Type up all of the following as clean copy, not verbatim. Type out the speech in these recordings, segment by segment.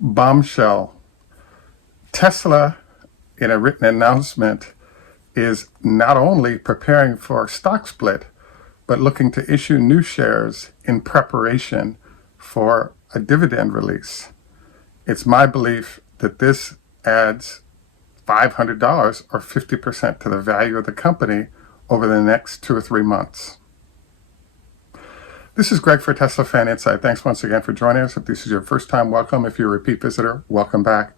bombshell. Tesla, in a written announcement, is not only preparing for a stock split, but looking to issue new shares in preparation for a dividend release. It's my belief that this adds $500 or 50% to the value of the company over the next 2 or 3 months. This is Greg for Teslafaninsight. Thanks once again for joining us. If this is your first time, welcome. If you're a repeat visitor, welcome back.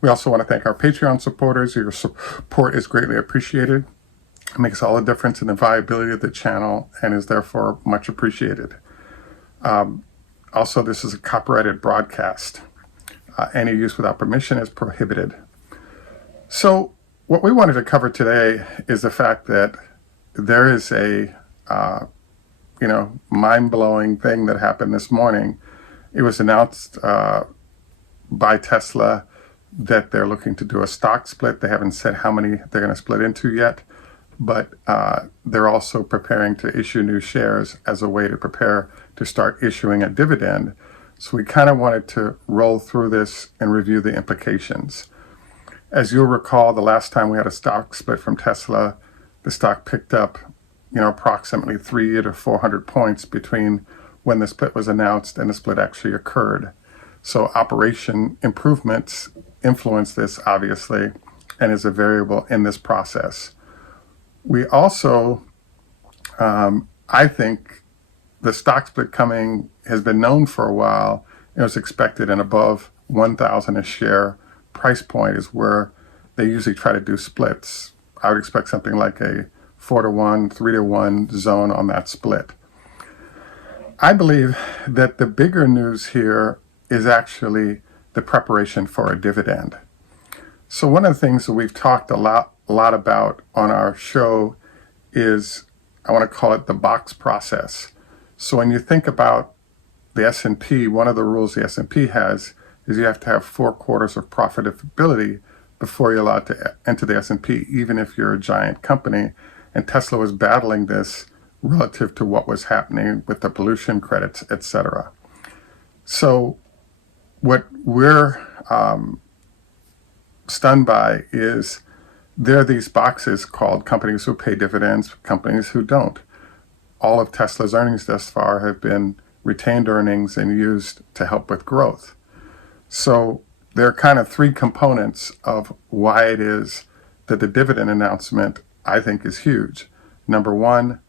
We also want to thank our Patreon supporters. Your support is greatly appreciated. It makes all the difference in the viability of the channel and is therefore much appreciated. Also, this is a copyrighted broadcast. Any use without permission is prohibited. So what we wanted to cover today is the fact that there is a mind-blowing thing that happened this morning. It was announced by Tesla that they're looking to do a stock split. They haven't said how many they're going to split into yet, but they're also preparing to issue new shares as a way to prepare to start issuing a dividend. So we kind of wanted to roll through this and review the implications. As you'll recall, the last time we had a stock split from Tesla, the stock picked up, approximately 300 to 400 points between when the split was announced and the split actually occurred. So operation improvements influence this, obviously, and is a variable in this process. We also, I think, the stock split coming has been known for a while. It was expected, and above 1,000 a share price point is where they usually try to do splits. I would expect something like a 4-to-1, 3-to-1 zone on that split. I believe that the bigger news here is actually the preparation for a dividend. So one of the things that we've talked a lot about on our show is, I want to call it the box process. So when you think about the S&P, one of the rules the S&P has is you have to have 4 quarters of profitability before you're allowed to enter the S&P, even if you're a giant company. And Tesla was battling this relative to what was happening with the pollution credits, etc. So what we're stunned by is there are these boxes called companies who pay dividends, companies who don't. All of Tesla's earnings thus far have been retained earnings and used to help with growth. So there are kind of 3 components of why it is that the dividend announcement, I think, is huge. Number one,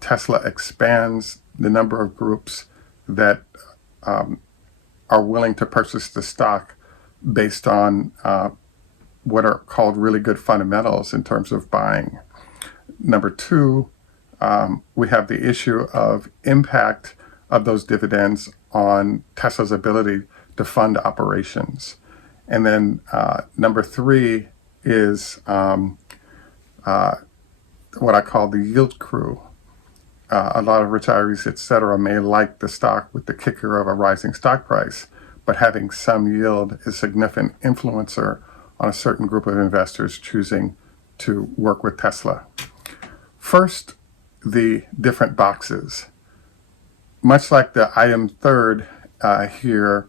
Tesla expands the number of groups that are willing to purchase the stock based on what are called really good fundamentals in terms of buying. Number 2, we have the issue of impact of those dividends on Tesla's ability to fund operations. And then number 3 is what I call the yield crew. A lot of retirees, etc., may like the stock with the kicker of a rising stock price, but having some yield is a significant influencer on a certain group of investors choosing to work with Tesla. First, the different boxes. Much like the item third here,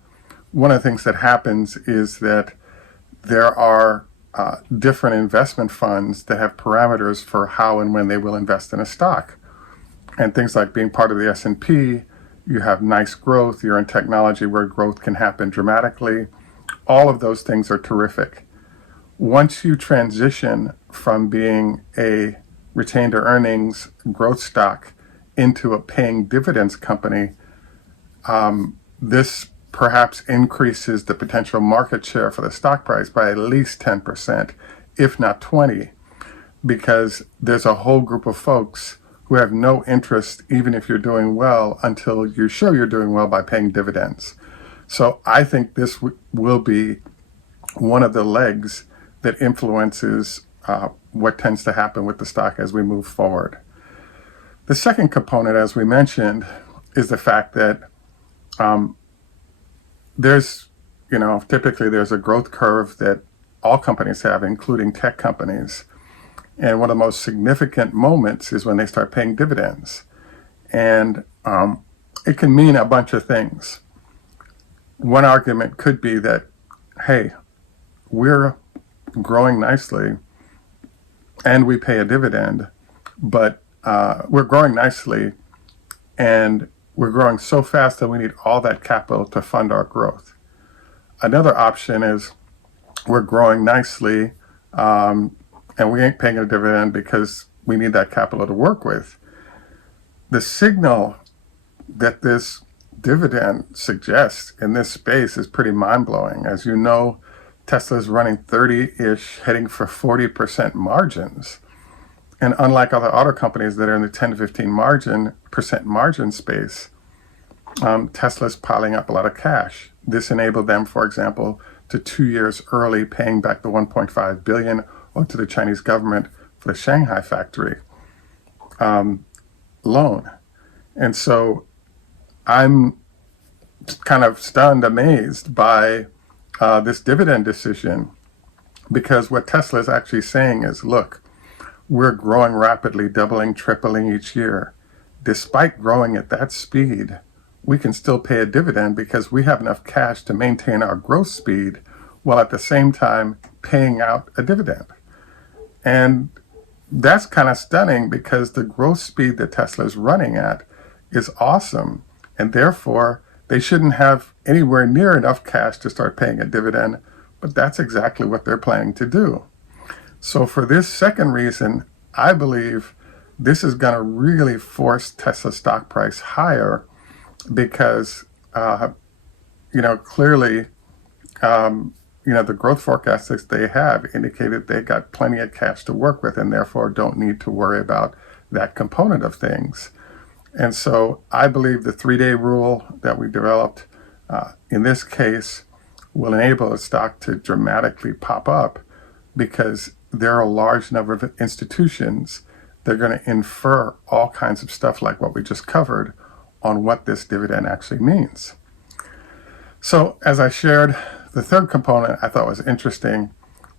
one of the things that happens is that there are different investment funds that have parameters for how and when they will invest in a stock. And things like being part of the S&P, you have nice growth, you're in technology where growth can happen dramatically. All of those things are terrific. Once you transition from being a retained earnings growth stock into a paying dividends company, this perhaps increases the potential market share for the stock price by at least 10%, if not 20%, because there's a whole group of folks who have no interest, even if you're doing well, until you show you're doing well by paying dividends. So I think this will be one of the legs that influences what tends to happen with the stock as we move forward. The second component, as we mentioned, is the fact that typically there's a growth curve that all companies have, including tech companies. And one of the most significant moments is when they start paying dividends. And it can mean a bunch of things. one argument could be that, hey, we're growing nicely and we pay a dividend, but we're growing nicely and we're growing so fast that we need all that capital to fund our growth. Another option is we're growing nicely and we ain't paying a dividend because we need that capital to work with. The signal that this dividend suggests in this space is pretty mind-blowing. As you know, Tesla is running 30-ish, heading for 40% margins. And unlike other auto companies that are in the 10 to 15% margin space, Tesla's piling up a lot of cash. This enabled them, for example, to 2 years early paying back the $1.5 billion owed to the Chinese government for the Shanghai factory loan. And so I'm kind of stunned, amazed by this dividend decision, because what Tesla is actually saying is, look, we're growing rapidly, doubling, tripling each year. Despite growing at that speed, we can still pay a dividend because we have enough cash to maintain our growth speed while at the same time paying out a dividend. And that's kind of stunning because the growth speed that Tesla is running at is awesome. And therefore, they shouldn't have anywhere near enough cash to start paying a dividend, but that's exactly what they're planning to do. So for this second reason, I believe this is going to really force Tesla stock price higher because, clearly, the growth forecasts that they have indicated they got plenty of cash to work with and therefore don't need to worry about that component of things. And so I believe the 3-day rule that we developed in this case will enable the stock to dramatically pop up because there are a large number of institutions that are going to infer all kinds of stuff like what we just covered on what this dividend actually means. So as I shared, the third component I thought was interesting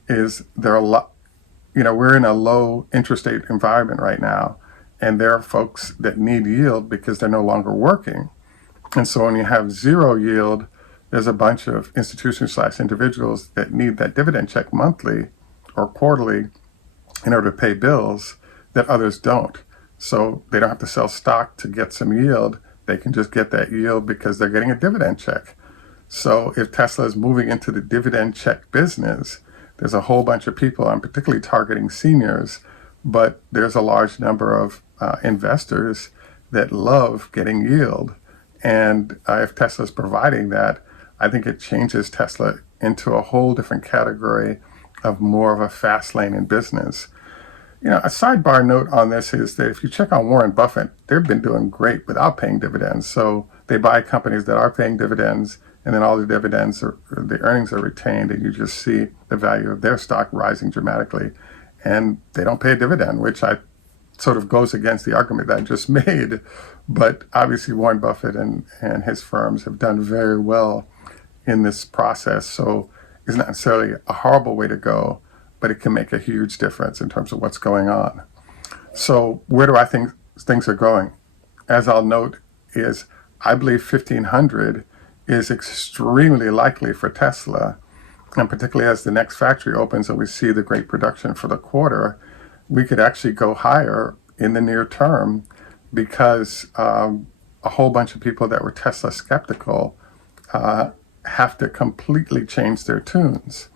is we're in a low interest rate environment right now, and there are folks that need yield because they're no longer working. And so when you have zero yield, there's a bunch of institutions/individuals that need that dividend check monthly or quarterly in order to pay bills that others don't. So they don't have to sell stock to get some yield. They can just get that yield because they're getting a dividend check. So if Tesla is moving into the dividend check business, there's a whole bunch of people, I'm particularly targeting seniors, but there's a large number of investors that love getting yield. And if Tesla's providing that, I think it changes Tesla into a whole different category of more of a fast lane in business. A sidebar note on this is that if you check on Warren Buffett, they've been doing great without paying dividends. So they buy companies that are paying dividends, and then all the dividends or the earnings are retained, and you just see the value of their stock rising dramatically. And they don't pay a dividend, which I sort of goes against the argument that I just made. But obviously Warren Buffett and his firms have done very well in this process. So it's not necessarily a horrible way to go, but it can make a huge difference in terms of what's going on. So where do I think things are going? As I'll note is I believe 1500 is extremely likely for Tesla, and particularly as the next factory opens and we see the great production for the quarter, we could actually go higher in the near term because a whole bunch of people that were Tesla skeptical have to completely change their tunes.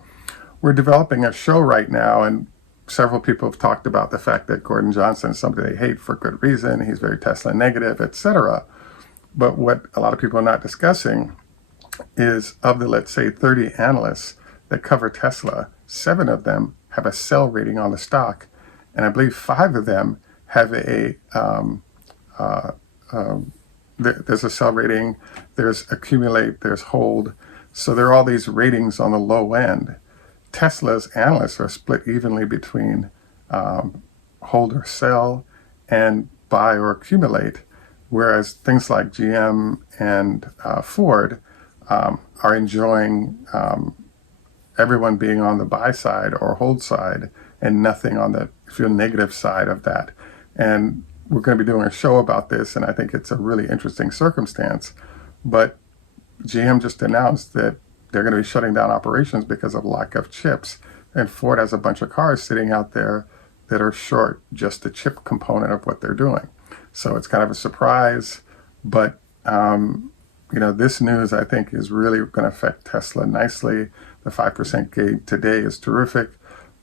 We're developing a show right now, and several people have talked about the fact that Gordon Johnson is somebody they hate for good reason. He's very Tesla negative, etc. But what a lot of people are not discussing is of the, let's say, 30 analysts that cover Tesla, 7 of them have a sell rating on the stock. And I believe 5 of them have there's a sell rating, there's accumulate, there's hold. So there are all these ratings on the low end. Tesla's analysts are split evenly between hold or sell and buy or accumulate, whereas things like GM and Ford are enjoying everyone being on the buy side or hold side and nothing on the negative side of that. And we're going to be doing a show about this, and I think it's a really interesting circumstance. But GM just announced that they're going to be shutting down operations because of lack of chips. And Ford has a bunch of cars sitting out there that are short just the chip component of what they're doing. So it's kind of a surprise, but this news I think is really going to affect Tesla nicely. The 5% gain today is terrific,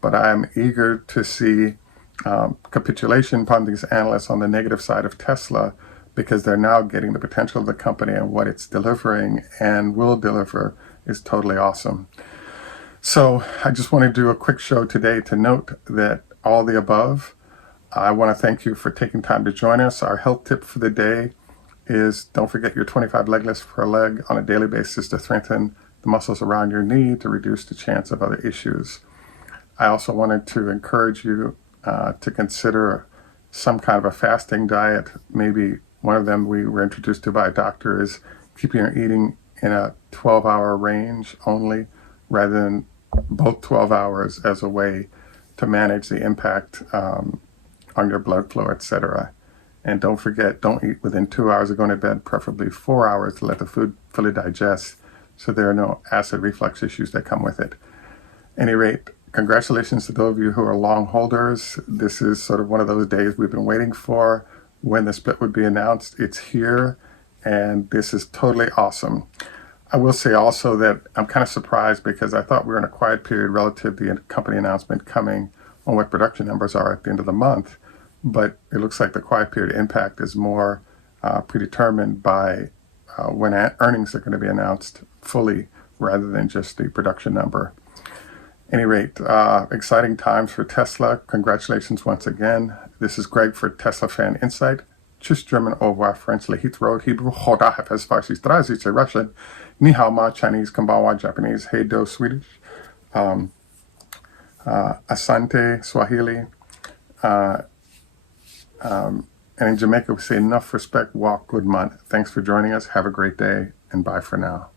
but I'm eager to see capitulation from these analysts on the negative side of Tesla, because they're now getting the potential of the company, and what it's delivering and will deliver is totally awesome. So I just want to do a quick show today to note that all the above. I want to thank you for taking time to join us. Our health tip for the day is don't forget your 25 leg lifts per leg on a daily basis to strengthen the muscles around your knee to reduce the chance of other issues. I also wanted to encourage you to consider some kind of a fasting diet. Maybe one of them we were introduced to by a doctor is keeping your eating in a 12-hour range only, rather than both 12 hours, as a way to manage the impact on your blood flow, etc. And don't forget, don't eat within 2 hours of going to bed, preferably 4 hours, to let the food fully digest so there are no acid reflux issues that come with it. At any rate, congratulations to those of you who are long holders. This is sort of one of those days we've been waiting for, when the split would be announced. It's here, and this is totally awesome. I will say also that I'm kind of surprised, because I thought we were in a quiet period relative to the company announcement coming on what production numbers are at the end of the month. But it looks like the quiet period impact is more predetermined by when earnings are going to be announced fully, rather than just the production number. At any rate, exciting times for Tesla. Congratulations once again. This is Greg for Teslafaninsight. Tschüss, German, au revoir, French, Lehit Road, Hebrew, Choda, Hafez, Farsi, Strazice, Russian, Ni hao ma, Chinese, Kambawa, Japanese, Heido, Swedish, Asante, Swahili, and in Jamaica we say enough respect, walk, good man. Thanks for joining us. Have a great day, and bye for now.